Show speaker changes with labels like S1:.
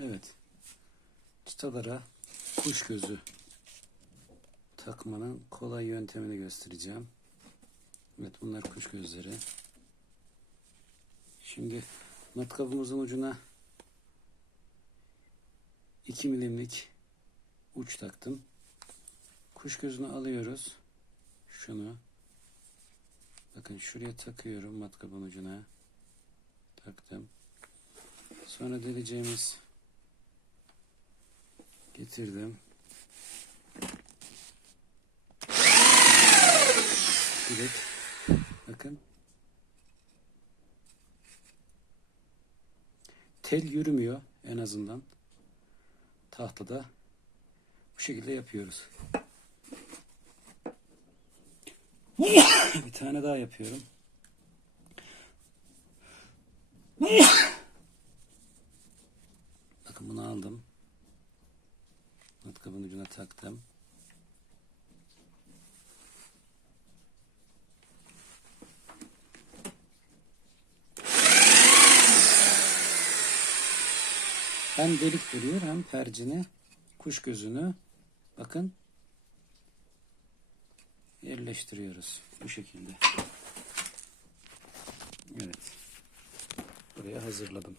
S1: Evet. Çıtalara kuş gözü takmanın kolay yöntemini göstereceğim. Evet bunlar kuş gözleri. Şimdi matkabımızın ucuna 2 milimlik uç taktım. Kuş gözünü alıyoruz. Şunu. Bakın şuraya takıyorum matkabın ucuna. Taktım. Sonra deleceğimiz getirdim. Direkt bakın tel yürümüyor en azından tahtada bu şekilde yapıyoruz. Bir tane daha yapıyorum. Bakın bunu aldım. Matkabın ucuna taktım. Hem delik duruyor hem percini, kuş gözünü bakın yerleştiriyoruz bu şekilde. Evet. Buraya hazırladım.